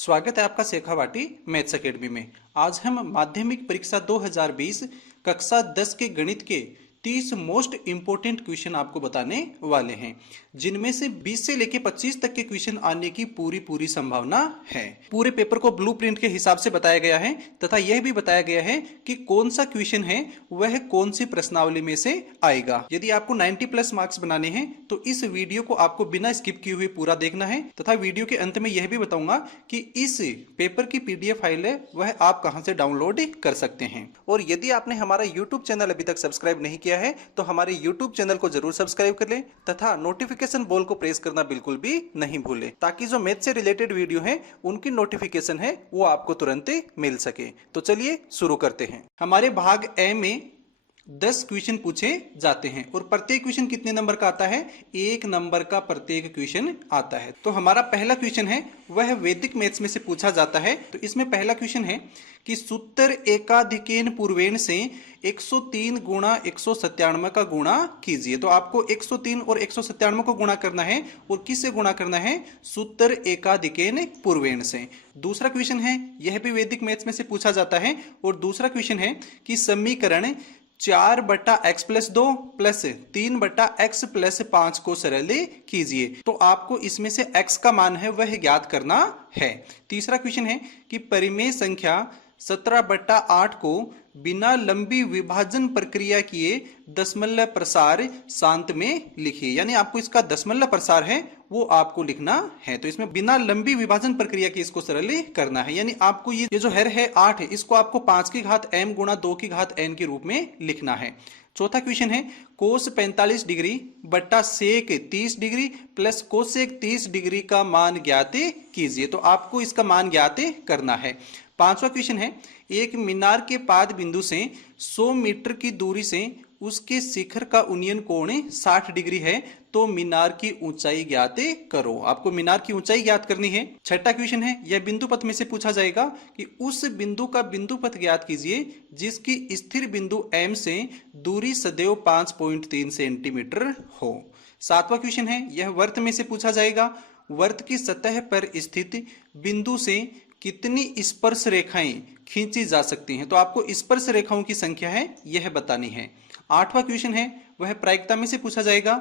स्वागत है आपका शेखावाटी मैथ्स एकेडमी में। आज हम माध्यमिक परीक्षा 2020 कक्षा 10 के गणित के 30 मोस्ट इंपोर्टेंट क्वेश्चन आपको बताने वाले हैं, जिनमें से 20 से लेके 25 तक के क्वेश्चन आने की पूरी संभावना है। पूरे पेपर को ब्लूप्रिंट के हिसाब से बताया गया है तथा यह भी बताया गया है कि कौन सा क्वेश्चन है वह कौन सी प्रश्नावली में से आएगा। यदि आपको 90 प्लस मार्क्स बनाने हैं तो इस वीडियो को आपको बिना स्किप किए हुए पूरा देखना है तथा वीडियो के अंत में यह भी बताऊंगा कि इस पेपर की पीडीएफ फाइल है वह आप कहां से डाउनलोड कर सकते हैं। और यदि आपने हमारा यूट्यूब चैनल अभी तक सब्सक्राइब नहीं किया है तो हमारे यूट्यूब चैनल को जरूर सब्सक्राइब कर लें तथा नोटिफिकेशन बेल को प्रेस करना बिल्कुल भी नहीं भूलें, ताकि जो मैथ से रिलेटेड वीडियो है उनकी नोटिफिकेशन है वो आपको तुरंत मिल सके। तो चलिए शुरू करते हैं। हमारे भाग ए में 10 क्वेश्चन पूछे जाते हैं और प्रत्येक क्वेश्चन कितने नंबर का आता है? 1 नंबर का प्रत्येक क्वेश्चन आता है। तो हमारा पहला क्वेश्चन है वह वैदिक मैथ्स में से पूछा जाता है। तो इसमें पहला क्वेश्चन है कि सूत्र एकाधिकेन पूर्वेण से 103 गुणा 197 का गुणा कीजिए। तो आपको 103 और 197 को गुणा करना है और किससे गुणा करना है? सूत्र एकाधिकेन पूर्वेण से। दूसरा क्वेश्चन है यह भी वैदिक मैथ्स में से पूछा जाता है और दूसरा क्वेश्चन है कि समीकरण 4/x + 2 प्लस 3/x + 5 को सरल कीजिए। तो आपको इसमें से x का मान है वह ज्ञात करना है। तीसरा क्वेश्चन है कि परिमेय संख्या 17/8 को बिना लंबी विभाजन प्रक्रिया किए दशमलव प्रसार शांत में लिखिए। यानी आपको इसका दशमलव प्रसार है वो आपको लिखना है। तो इसमें बिना लंबी विभाजन प्रक्रिया की इसको सरल करना है। यानी आपको ये जो है 8 है इसको आपको 5 की घात m गुणा 2 की घात n के रूप में लिखना है। चौथा क्वेश्चन है कोस 45 डिग्री बट्टा सेक 30 डिग्री प्लस कोसेक 30 डिग्री का मान ज्ञात कीजिए। तो आपको इसका मान ज्ञात करना है। पांचवा क्वेश्चन है एक मीनार के पाद बिंदु से 100 मीटर की दूरी से उसके शिखर का उन्नयन कोण 60 डिग्री है, तो मीनार की ऊंचाई ज्ञात करो। आपको मीनार की ऊंचाई ज्ञात करनी है। छठा क्वेश्चन है यह बिंदु पथ में से पूछा जाएगा कि उस बिंदु का बिंदु पथ ज्ञात कीजिए जिसकी स्थिर बिंदु M से दूरी सदैव 5.3 सेंटीमीटर हो। सातवां क्वेश्चन है यह वर्त में से पूछा जाएगा वर्त की सतह पर स्थित बिंदु से कितनी स्पर्श रेखाएं खींची जा सकती हैं। तो आपको स्पर्श रेखाओं की संख्या है यह बतानी है। आठवां क्वेश्चन है वह प्रायिकता में से पूछा जाएगा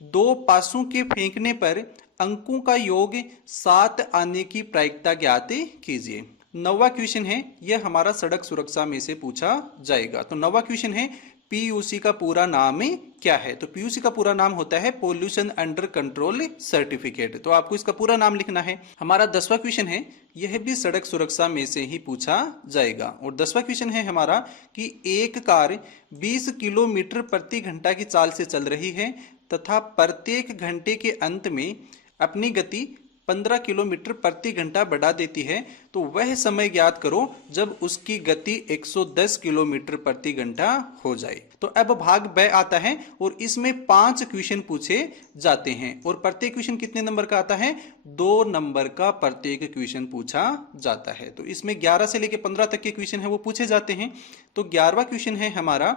दो पासों के फेंकने पर अंकों का योग 7 आने की प्रायिकता ज्ञात कीजिए। नौवां क्वेश्चन है यह हमारा सड़क सुरक्षा में से पूछा जाएगा। तो नौवां क्वेश्चन है पीयूसी का पूरा नाम क्या है? तो पीयूसी का पूरा नाम होता है पोल्यूशन अंडर कंट्रोल सर्टिफिकेट। तो आपको इसका पूरा नाम लिखना है। हमारा 10वां क्वेश्चन है यह भी सड़क सुरक्षा में से ही पूछा जाएगा और 10वां क्वेश्चन है हमारा कि एक कार 20 किलोमीटर प्रति घंटा की चाल से चल रही है तथा प्रत्येक घंटे के अंत में अपनी गति 15 किलोमीटर प्रति घंटा बढ़ा देती है, तो वह समय ज्ञात करो जब उसकी गति 110 किलोमीटर प्रति घंटा हो जाए। तो अब भाग ब आता है और इसमें 5 क्वेश्चन पूछे जाते हैं और प्रत्येक क्वेश्चन कितने नंबर का आता है? 2 नंबर का प्रत्येक क्वेश्चन पूछा जाता है। तो इसमें 11 से लेकर 15 तक के क्वेश्चन है वो पूछे जाते हैं। तो 11वां क्वेश्चन है हमारा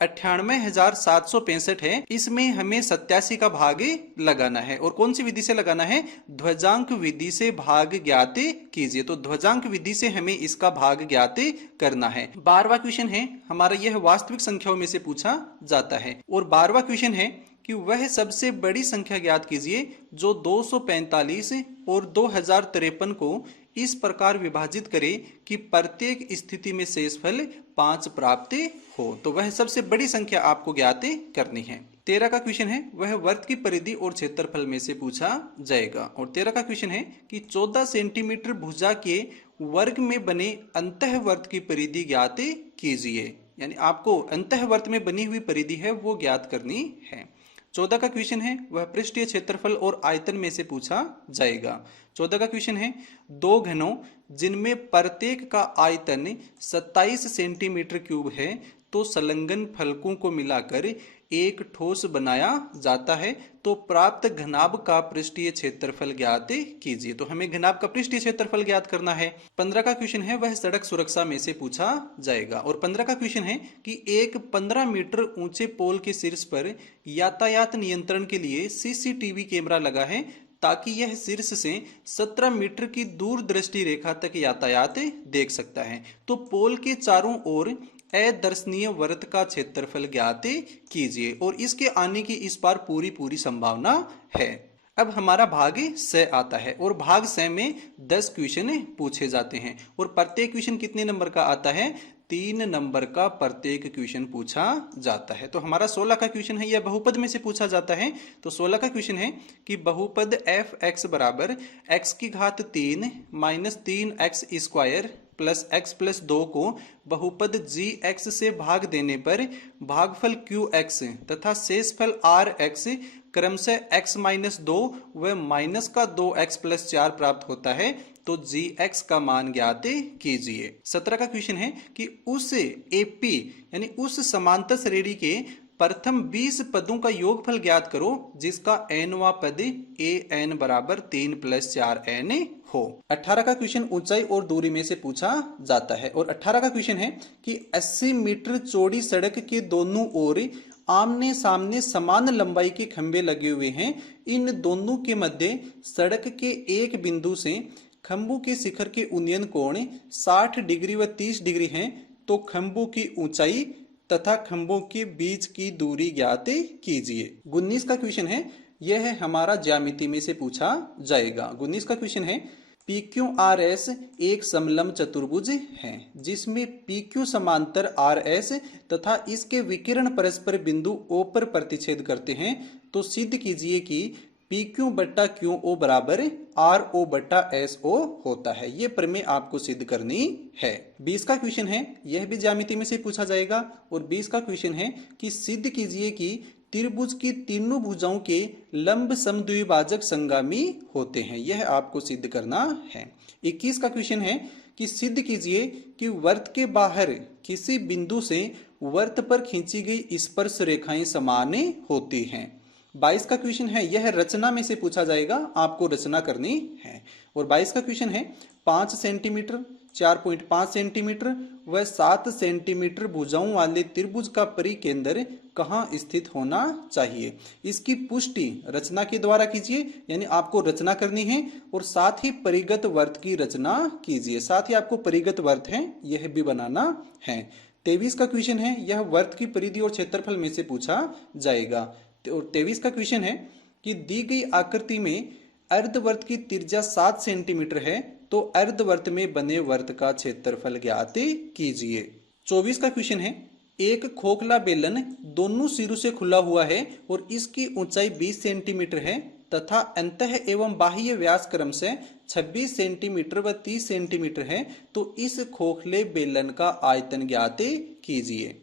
98,765 है। इसमें हमें 87 का भाग लगाना है और कौन सी विधि से लगाना है? ध्वजांक विधि से भाग ज्ञात कीजिए। तो ध्वजांक विधि से हमें इसका भाग ज्ञात करना है। 12वां क्वेश्चन है हमारा यह वास्तविक संख्याओं में से पूछा जाता है और 12वां क्वेश्चन है कि वह सबसे बड़ी संख्या ज्ञात कीजिए जो 245 और 2053 को इस प्रकार विभाजित करे कि प्रत्येक स्थिति में शेषफल 5 प्राप्त हो। तो वह सबसे बड़ी संख्या आपको ज्ञात करनी है। 13 का क्वेश्चन है वह वर्त की परिधि और क्षेत्रफल में से पूछा जाएगा और 13 का क्वेश्चन है कि 14 सेंटीमीटर भुजा के वर्ग में बने अंतःवर्त की परिधि ज्ञात कीजिए। यानी आपको अंतःवर्त में बनी हुई परिधि है वो ज्ञात करनी है। 14 का क्वेश्चन है वह पृष्ठीय क्षेत्रफल और आयतन में से पूछा जाएगा। 14 का क्वेश्चन है दो घनों जिनमें प्रत्येक का आयतन 27 सेंटीमीटर क्यूब है, तो संलग्न फलकों को मिलाकर एक ठोस बनाया जाता है, तो प्राप्त घनाभ का पृष्ठीय क्षेत्रफल ज्ञात कीजिए। तो हमें घनाभ का पृष्ठीय क्षेत्रफल ज्ञात करना है। 15 का क्वेश्चन है वह सड़क सुरक्षा में से पूछा जाएगा और 15 का क्वेश्चन है कि एक 15 मीटर ऊंचे पोल के शीर्ष पर यातायात नियंत्रण के लिए सीसीटीवी कैमरा लगा है, ताकि यह शीर्ष से 17 मीटर की दूरदृष्टि रेखा तक यातायात देख सकता है। तो पोल के चारों ओर अदर्शनीय वृत्त का क्षेत्रफल ज्ञात कीजिए और इसके आने की इस बार पूरी संभावना है। अब हमारा भाग स आता है और भाग स में 10 क्वेश्चन पूछे जाते हैं और प्रत्येक क्वेश्चन कितने नंबर का आता है? 3 नंबर का प्रत्येक क्वेश्चन पूछा जाता है। तो हमारा 16 का क्वेश्चन है, यह बहुपद में से पूछा जाता है। तो 16 का क्वेश्चन है कि बहुपद एफ एक्स बराबर एक्स की घात 3 minus 3x square plus x plus 2 को बहुपद जी एक्स से भाग देने पर भागफल क्यू एक्स तथा शेषफल आर एक्स क्रमशः x माइनस 2 व माइनस का 2x प्लस 4 प्राप्त होता है। तो जी एक्स का मान ज्ञात कीजिए। 17 का क्वेश्चन है कि उस एपी यानी उस समांतर श्रेणी के प्रथम 20 पदों का योगफल ज्ञात करो जिसका nवां पद ए एन बराबर 3 प्लस 4n हो। 18 का क्वेश्चन ऊंचाई और दूरी में से पूछा जाता है और 18 का क्वेश्चन है कि 80 मीटर चौड़ी सड़क के दोनों ओर आमने सामने समान लंबाई के खंभे लगे हुए हैं। इन दोनों के मध्य सड़क के एक बिंदु से खंभों के शिखर के उन्नयन कोण 60 डिग्री व 30 डिग्री हैं। तो खंभों की ऊंचाई तथा खंभों के बीच की दूरी ज्ञात कीजिए। 19 का क्वेश्चन है, यह है हमारा ज्यामिति में से पूछा जाएगा। 19 का क्वेश्चन है PQRS एक समलंब चतुर्भुज है जिसमें PQ समांतर RS तथा इसके विकिरण परस्पर बिंदु O पर प्रतिच्छेद करते हैं। तो सिद्ध कीजिए कि PQ बट्टा QO बराबर RO बट्टा SO होता है। ये प्रमेय आपको सिद्ध करनी है। 20 का क्वेश्चन है, यह भी ज्यामिति में से पूछा जाएगा और 20 का क्वेश्चन है कि सिद्ध कीजिए कि त्रिभुज की तीनों भुजाओं के लंब समद्विभाजक संगामी होते हैं। यह आपको सिद्ध करना है। 21 का क्वेश्चन है कि सिद्ध कीजिए कि वृत्त के बाहर किसी बिंदु से वृत्त पर खींची गई स्पर्श रेखाएं समान होती हैं। 22 का क्वेश्चन है, यह रचना में से पूछा जाएगा, आपको रचना करनी है। और 22 का क्वेश्चन है 5 सेंटीमीटर 4.5 सेंटीमीटर व 7 सेंटीमीटर भुजाओं वाले त्रिभुज का परिकेंद्र कहाँ स्थित होना चाहिए। इसकी पुष्टि रचना के द्वारा कीजिए, यानी आपको रचना करनी है और साथ ही परिगत वृत्त की रचना कीजिए। साथ ही आपको परिगत वृत्त है यह भी बनाना है। 23 का क्वेश्चन है, यह वृत्त की परिधि और क्षेत्रफल में से पूछा जाएगा। और 23 का क्वेश्चन है कि दी गई आकृति में अर्धवृत्त की त्रिज्या 7 सेंटीमीटर है तो अर्धवृत्त में बने वृत्त का क्षेत्रफल ज्ञात कीजिए। 24 का क्वेश्चन है, एक खोखला बेलन दोनों सिरों से खुला हुआ है और इसकी ऊंचाई 20 सेंटीमीटर है तथा अंतः एवं बाह्य व्यास क्रमशः 26 सेंटीमीटर व 30 सेंटीमीटर है। तो इस खोखले बेलन का आयतन ज्ञात कीजिए।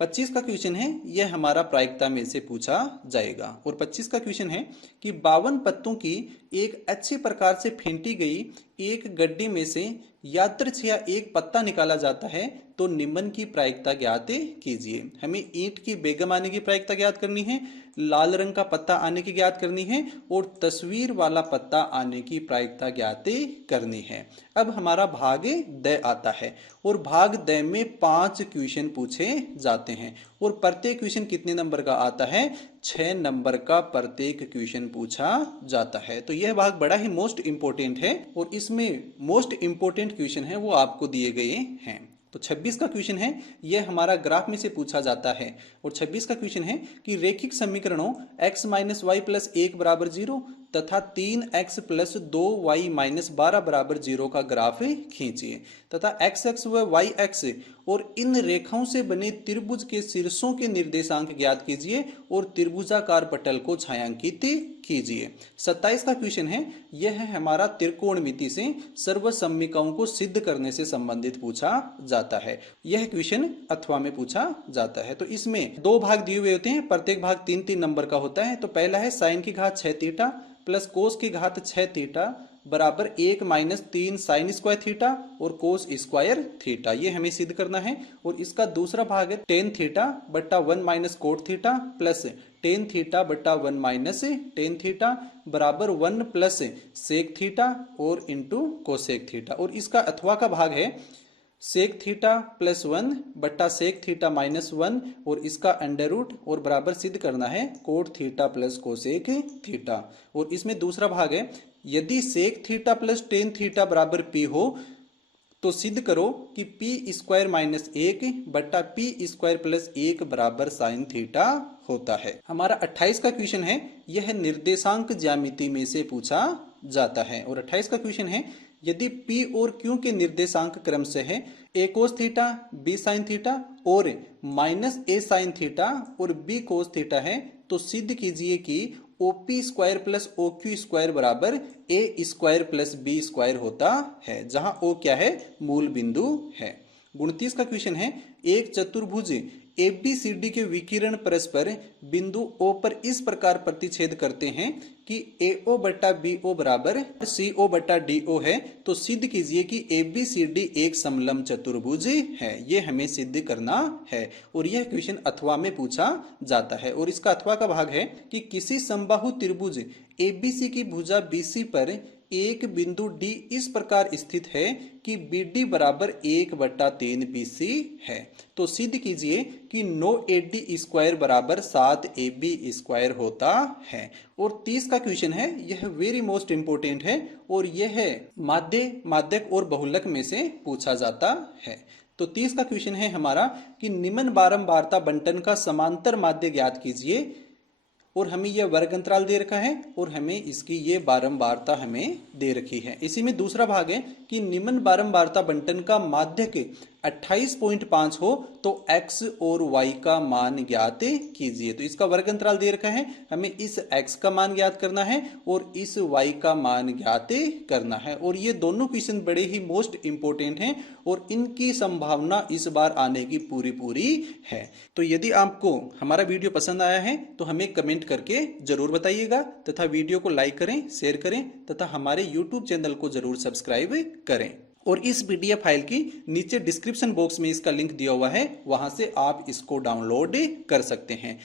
25 का क्वेश्चन है, यह हमारा प्रायिकता में से पूछा जाएगा। और 25 का क्वेश्चन है कि 52 पत्तों की एक अच्छे प्रकार से फेंटी गई एक गड्डी में से यादृच्छिया एक पत्ता निकाला जाता है तो निम्न की प्रायिकता ज्ञात कीजिए। हमें ईंट की बेगम आने की प्रायिकता ज्ञात करनी है, लाल रंग का पत्ता आने की ज्ञात करनी है और तस्वीर वाला पत्ता आने की प्रायिकता ज्ञात करनी है। अब हमारा भाग द आता है और भाग द में 5 क्वेश्चन पूछे जाते हैं और प्रत्येक क्वेश्चन कितने नंबर का आता है? 6 नंबर का प्रत्येक क्वेश्चन पूछा जाता है। तो यह भाग बड़ा ही मोस्ट इंपोर्टेंट है और इसमें मोस्ट इंपोर्टेंट क्वेश्चन है वो आपको दिए गए हैं। तो 26 का क्वेश्चन है, यह हमारा ग्राफ में से पूछा जाता है और 26 का क्वेश्चन है कि रेखिक समीकरणों x माइनस वाई प्लस 1 बराबर 0 तथा 3x प्लस 2y माइनस 12 बराबर 0 का ग्राफ खींचिए तथा x व y और इन रेखाओं से बने त्रिभुज के शीर्षों के निर्देशांक ज्ञात कीजिए और त्रिभुजाकार पटल को छायांकित कीजिए। 27 का क्वेश्चन है, यह है हमारा त्रिकोणमिति से सर्वसम्मिकाओं को सिद्ध करने से संबंधित पूछा जाता है। यह क्वेश्चन अथवा में पूछा जाता है। तो इसमें 2 भाग दिए हुए होते हैं, प्रत्येक भाग 3-3 नंबर का होता है। तो पहला है साइन की घात 6 थीटा प्लस कोस की घात 6 थीटा बराबर 1 माइनस 3 साइन स्क्वायर थीटा और कोस स्क्वायर थीटा, ये हमें सिद्ध करना है। और इसका दूसरा भाग है टेन थीटा बट्टा 1 minus cot theta plus tan theta बट्टा 1 माइनस टेन थीटा बराबर 1 प्लस सेक थीटा और इंटू कोसेक थीटा। और इसका अथवा का भाग है सेक थीटा प्लस 1 बट्टा सेक थीटा माइनस 1 और इसका अंडर रूट और बराबर सिद्ध करना है cot theta plus cosec theta. और इसमें दूसरा भाग है, यदि sec theta plus tan theta बराबर पी हो तो सिद्ध करो कि पी स्क्वायर माइनस 1 बट्टा पी स्क्वायर प्लस 1 बराबर साइन थीटा होता है। हमारा 28 का क्वेश्चन है, यह निर्देशांक ज्यामिति में से पूछा जाता है। और 28 का क्वेश्चन है, यदि P और Q के निर्देशांक क्रमशः है a cos theta b sine theta और माइनस a साइन थीटा और b cos थीटा है, तो सिद्ध कीजिए कि OP square plus OQ square बराबर a square plus b square होता है, जहां O क्या है, मूल बिंदु है। 29 का क्वेश्चन है, एक चतुर्भुज ABCD के विकिरण परस्पर बिंदु O पर इस प्रकार प्रतिच्छेद करते हैं कि AO बट्टा BO बराबर CO बट्टा DO है, तो सिद्ध कीजिए कि ABCD एक समलंब चतुर्भुज है। ये हमें सिद्ध करना है और यह क्वेश्चन अथवा में पूछा जाता है। और इसका अथवा का भाग है कि किसी समबाहु त्रिभुज ABC की भुजा BC पर एक बिंदु D इस प्रकार स्थित है कि BD बराबर 1/3 BC है, तो सिद्ध कीजिए कि 9AD स्क्वायर बराबर 7AB स्क्वायर होता है। और 30 का क्वेश्चन है, यह वेरी मोस्ट इंपोर्टेंट है और यह माध्य, माध्यक और बहुलक में से पूछा जाता है। तो 30 का क्वेश्चन है हमारा कि निम्न बारंबारता बंटन का समांतर माध्य ज्ञात कीजिए। और हमें यह वर्ग अंतराल दे रखा है और हमें इसकी ये बारंबारता हमें दे रखी है। इसी में दूसरा भाग है कि निम्न बारंबारता बंटन का माध्यक 28.5 हो तो x और y का मान ज्ञात कीजिए। तो इसका वर्ग अंतराल दे रखा है, हमें इस x का मान ज्ञात करना है और इस y का मान ज्ञात करना है। और ये दोनों क्वेश्चन बड़े ही मोस्ट इंपोर्टेंट हैं और इनकी संभावना इस बार आने की पूरी है। तो यदि आपको हमारा वीडियो पसंद आया है तो हमें कमेंट करके जरूर बताइएगा तथा वीडियो को लाइक करें, शेयर करें तथा हमारे YouTube चैनल को जरूर सब्सक्राइब करें। और इस PDF फाइल की नीचे डिस्क्रिप्शन बॉक्स में इसका लिंक दिया हुआ है, वहां से आप इसको डाउनलोड कर सकते हैं।